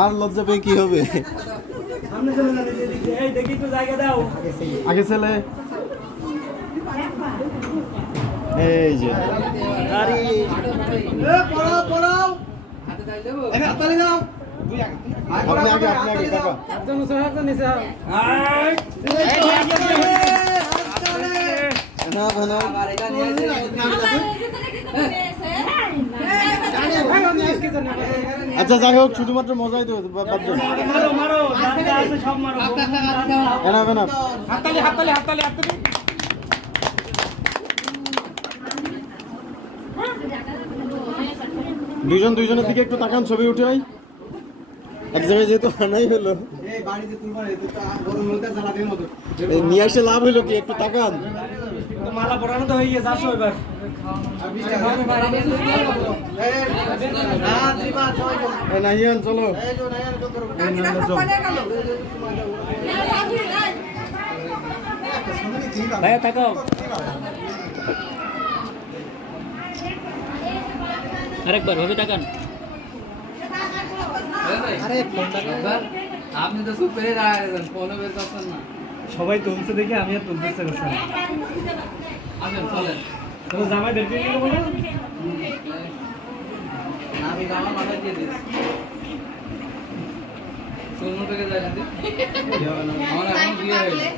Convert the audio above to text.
আর লজ্জা পেয়ে কি হবে? সামনে চলে যান, এই দেখি তো জায়গা দাও। আগে ছেলে এই যে আরে পড়াও পড়াও হাতে দাও দেবো, এই হাততালি দাও। আপনি আগে কাকা একজন নিচে নিচে না না আচ্ছা যাই হোক শুধুমাত্র মজাই তো মারো মারো যা আছে সব মারো। না হাততালি হাততালি হাততালি হাততালি। দুইজনের দিকে একটু তাকান, ছবি উঠে ভাই এক জায়গায় যেহেতু আনাই হলো নিয়ে আসে লাভ হইলো কি? একটু তাকান। মালা পরানো তো হয়ে গেছে, আসো এবার। নাহিয়ান চলো ভাইয়া তাকাও। আরেকবার ভাবে তাকান। আরে ফোনটা আপনি তো চুপ করে রাখেন, ফোনও বের করছেন না। সবাই তুলছে দেখে আমি আর তুলতে ইচ্ছা করছি না। আসেন চলেন। তো জামাই দেখতে গেল বলে আমি জামা মাথায় দিয়ে দিচ্ছি। সোনু থেকে যায় না আমার এখন বিয়ে হয়েছে।